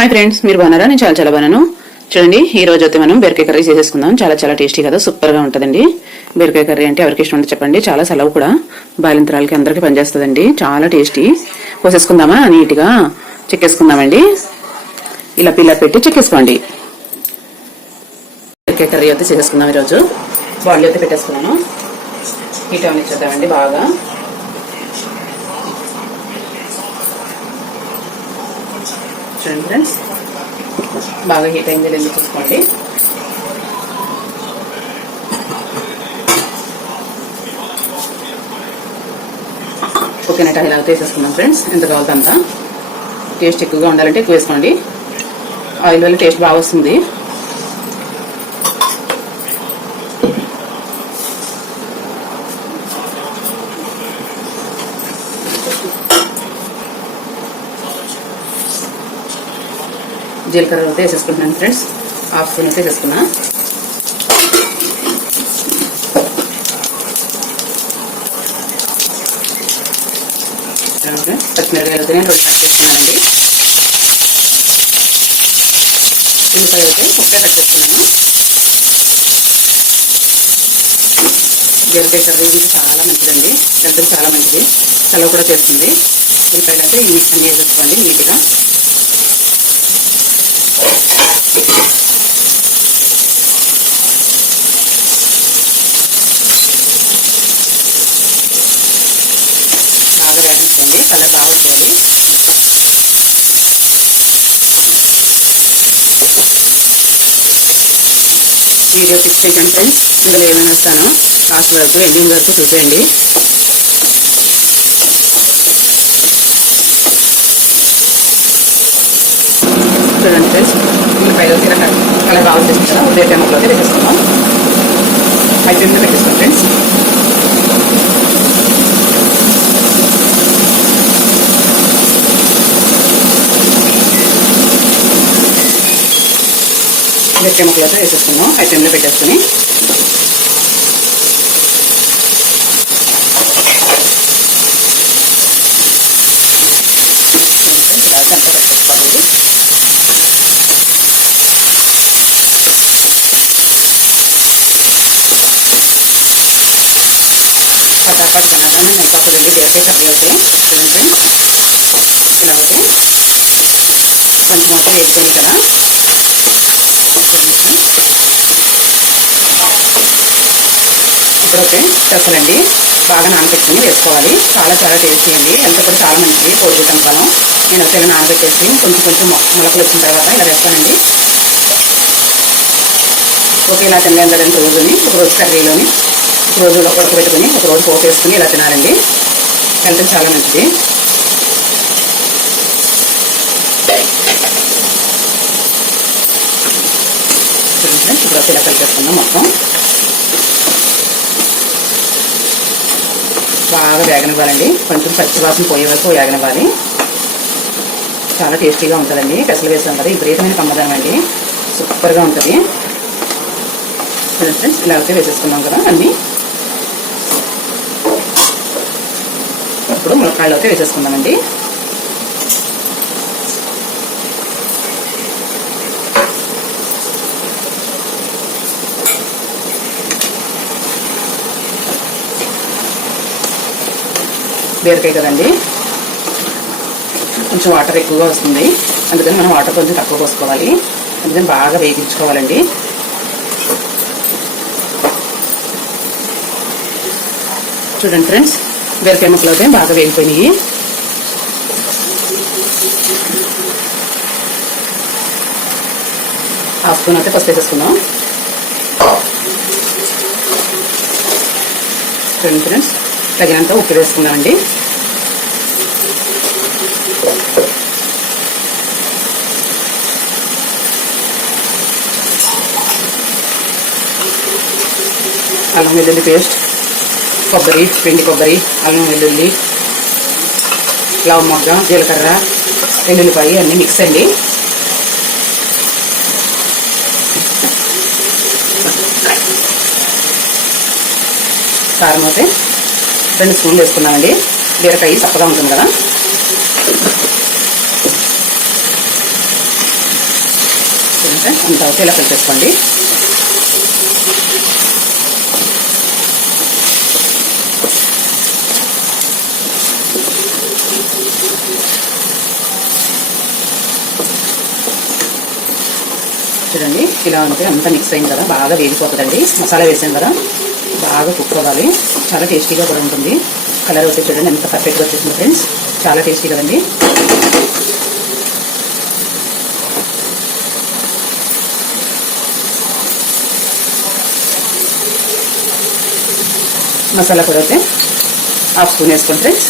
Hi friends, మీరు బాగున్నారా? నేను చాలా బాగున్నాను. చూడండి, ఈ రోజు అయితే మనం బీరకాయ కర్రీ చేసేసుకుందాం. చాలా టేస్టీ కదా, సూపర్ గా ఉంటుందండి. బీరకాయ కర్రీ అంటే ఎవరికి ఇష్టం ఉంటుంది చెప్పండి. చాలా సెలవు కూడా, బాలింతరాలకి అందరికీ పనిచేస్తుందండి. చాలా టేస్టీ. కోసేసుకుందామా, నీట్ గా చెక్కేసుకుందామండి. ఇలా పిల్ల పెట్టి చెక్కేసుకోండి. బీరకాయ కర్రీ అయితే చేసేసుకుందాం. ఈరోజు బాడీ అయితే పెట్టేసుకున్నాను. హీట్ అవన్నీ ఇచ్చేద్దామండి బాగా. చూడండి ఫ్రెండ్స్, బాగా హీట్ అయింది లేదు చూసుకోండి. ఓకేనట, ఇలా వేసేసుకుందాం ఫ్రెండ్స్. ఎంత కావాలంటే అంత. టేస్ట్ ఎక్కువగా ఉండాలంటే ఎక్కువ వేసుకోండి. ఆయిల్ వల్ల టేస్ట్ బాగా వస్తుంది. జీలకర్ర అయితే వేసేసుకుంటున్నాను ఫ్రెండ్స్. హాఫ్ స్పూన్ అయితే వేసుకున్నా. పచ్చిమిరకాయలు అయితే నేను 2 కట్ చేసుకున్నానండి. ఉల్లిపాయ అయితే ఒకటే కట్ చేసుకున్నాను. బీరకాయ కర్రీ చాలా మంచిదండి, హెల్త్కి చాలా మంచిది, చలవ కూడా చేస్తుంది. ఉల్లిపాయలు అయితే ఈ మిక్స్ అన్ని వేసేసుకోండి నీట్గా. బాగా వేయించుకోండి, కలర్ బాగా వచ్చేది. వీడియో ఫిక్స్ చేయకండి ఫ్రెండ్స్, వీడియో ఏమైనా వస్తాను లాస్ట్ వరకు ఎండింగ్ వరకు చూసేయండి. చూడండి ఫ్రెండ్స్, ఉల్లిపాయలు కలర్ బాగా వచ్చేసింది కదా. ఉదయం టైంలో పెట్టేసుకుందాం. హై ఫ్లేమ్లో పెట్టేస్తాం ఫ్రెండ్స్. మిరపకాయ ముక్కలు అయితే వేసేసుకున్నాం. హై ఫ్లేమ్లో పెట్టేసుకుని పటాపట్ కనకండి ముక్కదండి బీరకాయ కర్రీ అయితే. చూడండి ఇలా అయితే కొంచెం అయితే వేగిపోయింది కదా. ఇప్పుడైతే పెసలండి బాగా నానబెట్టుకుని వేసుకోవాలి. చాలా టేస్టీ అండి, హెల్త్ కూడా చాలా మంచిది. కోడి టంకాలం నేనైతే ఇలా నానబెట్టేసి కొంచెం మొలకలు వచ్చిన తర్వాత ఇలా వేస్తానండి. ఓకే, ఇలా తినలేం కదండి రోజుని. ఒక రోజు కర్రీలోని ఒక రోజు ఉడకబెట్టుకుని ఒక రోజు పోపు వేసుకుని ఇలా తినాలండి, హెల్త్కి చాలా మంచిది. ఇప్పుడు ఇలా కలిపేసుకుందాం. మొత్తం బాగా వేగనివ్వాలండి. కొంచెం పచ్చివాసన పోయే వరకు వేగనివ్వాలి. చాలా టేస్టీగా ఉంటుందండి. పెసలు వేసాం కదా, విపరీతమైన కమ్మదనం అండి, సూపర్గా ఉంటుంది. ఫ్రెండ్స్, ఇలా అయితే వేసేసుకున్నాం కదా అన్నీ. ఇప్పుడు ములక్కాయలు అయితే వేసేసుకుందామండి. బీరకాయ కదండి, కొంచెం వాటర్ ఎక్కువగా వస్తుంది, అందుకని మనం వాటర్ కొంచెం తక్కువ పోసుకోవాలి. అందుకని బాగా వేగించుకోవాలండి. చూడండి ఫ్రెండ్స్, బీరకాయ ముక్కలు అయితే బాగా వేగిపోయినాయి. హాఫ్ స్పూన్ అయితే పసుపు వేసేసుకుందాం. చూడండి ఫ్రెండ్స్, తగినంత ఉప్పు వేసుకుందామండి. అల్లం వెల్లుల్లి పేస్ట్, కొబ్బరి, పిండి కొబ్బరి, అల్లం వెల్లుల్లి, లవ మొగ్గ, జీలకర్ర, వెల్లుల్లిపాయ అన్నీ మిక్స్ అండి. కారం అయితే 2 స్పూన్లు వేసుకున్నామండి. బీరకాయ చక్కగా ఉంటుంది కదా. అంతా అయితే ఇలా కలిపేసుకోండి. చూడండి ఇలా ఉంటే అంతా మిక్స్ అయింది కదా, బాగా వేగిపోతుందండి. మసాలా వేసాం కదా, బాగా కుక్ అవ్వాలి. చాలా టేస్టీగా కూడా ఉంటుంది. కలర్ అయితే చూడండి ఎంత పర్ఫెక్ట్గా వచ్చేసింది ఫ్రెండ్స్, చాలా టేస్టీ కదండి. మసాలా కూడా అయితే హాఫ్ స్పూన్ వేసుకోండి ఫ్రెండ్స్.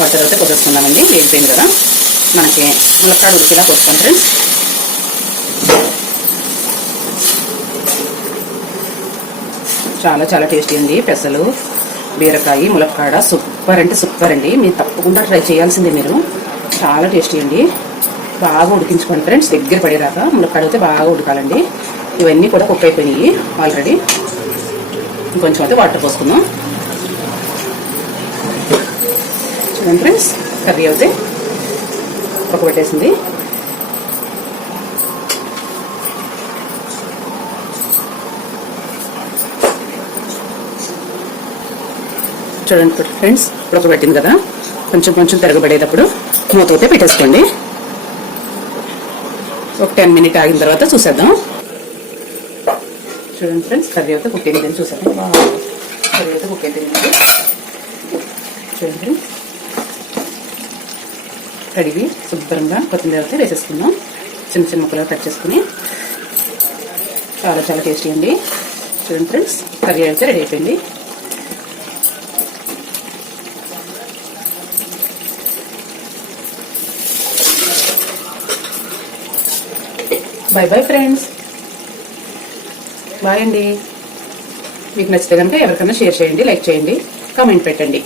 వాటర్ అయితే కొద్దిస్తున్నామండి, వేగిపోయింది కదా. మనకి ములక్కాడ ఉడికిలా కొట్టుకోండి ఫ్రెండ్స్. చాలా చాలా టేస్టీ అండి. పెసలు, బీరకాయ, ములక్కాడ సూపర్ అంటే సూపర్ అండి. మీరు తప్పకుండా ట్రై చేయాల్సిందే. మీరు చాలా టేస్టీ అండి. బాగా ఉడికించుకోండి ఫ్రెండ్స్, దగ్గర పడేదాకా. ములక్కాడ అయితే బాగా ఉడకాలండి. ఇవన్నీ కూడా కుక్ అయిపోయినాయి ఆల్రెడీ. ఇంకొంచెం అయితే వాటర్ పోసుకుందాం. చూడండి ఫ్రెండ్స్, కర్రీ అయితే ఉడకబెట్టేసింది. చూడండి ఫ్రెండ్స్, ఉడకబెట్టింది కదా. కొంచెం కొంచెం తిరగబడేటప్పుడు మూత అయితే పెట్టేసుకోండి. ఒక 10 మినిట్ ఆగిన తర్వాత చూసేద్దాం. చూడండి ఫ్రెండ్స్, కర్రీ అయితే కుక్ అయిందని చూసేద్దాం. కర్రీ అయితే కుక్ అయింది. చూడండి ఫ్రెండ్స్, కడిగి శుభ్రంగా కొత్తిమీర అయితే వేసేసుకుందాం. చిన్న చిన్న ముక్కలుగా కట్ చేసుకుని. చాలా చాలా టేస్టీ అండి. చూడండి ఫ్రెండ్స్, కర్రీ అయితే రెడీ అయిపోయింది. బాయ్ బాయ్ ఫ్రెండ్స్, బాయ్ అండి. మీకు నచ్చితే కనుక ఎవరికైనా షేర్ చేయండి, లైక్ చేయండి, కామెంట్ పెట్టండి.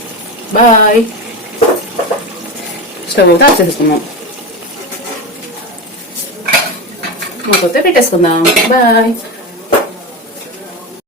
బాయ్. స్టవ్ అయితే ఆఫ్ చేసుకుందాం. మూత అయితే పెట్టేసుకుందాం. బాయ్.